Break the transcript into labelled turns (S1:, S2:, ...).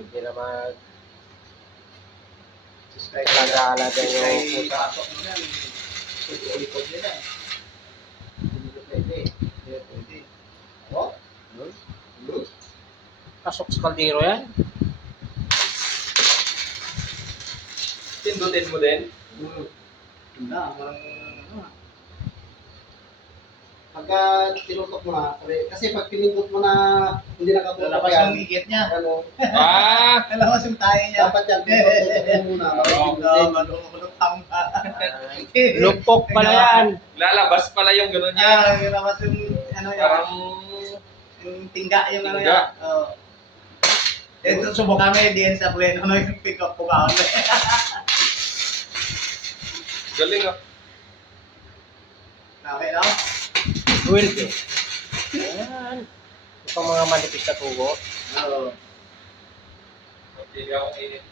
S1: hindi na mag
S2: Subscribe
S1: Alaga-alaga yung pusa.
S2: pasok
S1: sa kaldero yan.
S3: Pindutin mo din.
S2: Hmm. Na, parang. Pagka tinutok mo na, kasi- kasi pag pinindot mo na hindi nakatutok
S4: Lalabas
S2: yan,
S4: yung higit niya.
S2: ano,
S3: Ah!
S4: Lalabas yung tayo niya.
S2: dapat yan, muna.
S3: Oo.
S4: Malulok tamba.
S1: Lupok pala yan.
S3: Lalabas pala yung gano'n niya.
S4: Ah, lalabas yung ano yan.
S3: Parang...
S4: Yung tingga yung ano yan. Oo. Ito, subukan kami din sa pleno no, yung pick up ko ka.
S3: Galing ah.
S4: Okay, no?
S1: Will be. Yan. Ito mga manipis na tubo.
S4: Oo.
S3: Hindi ako init.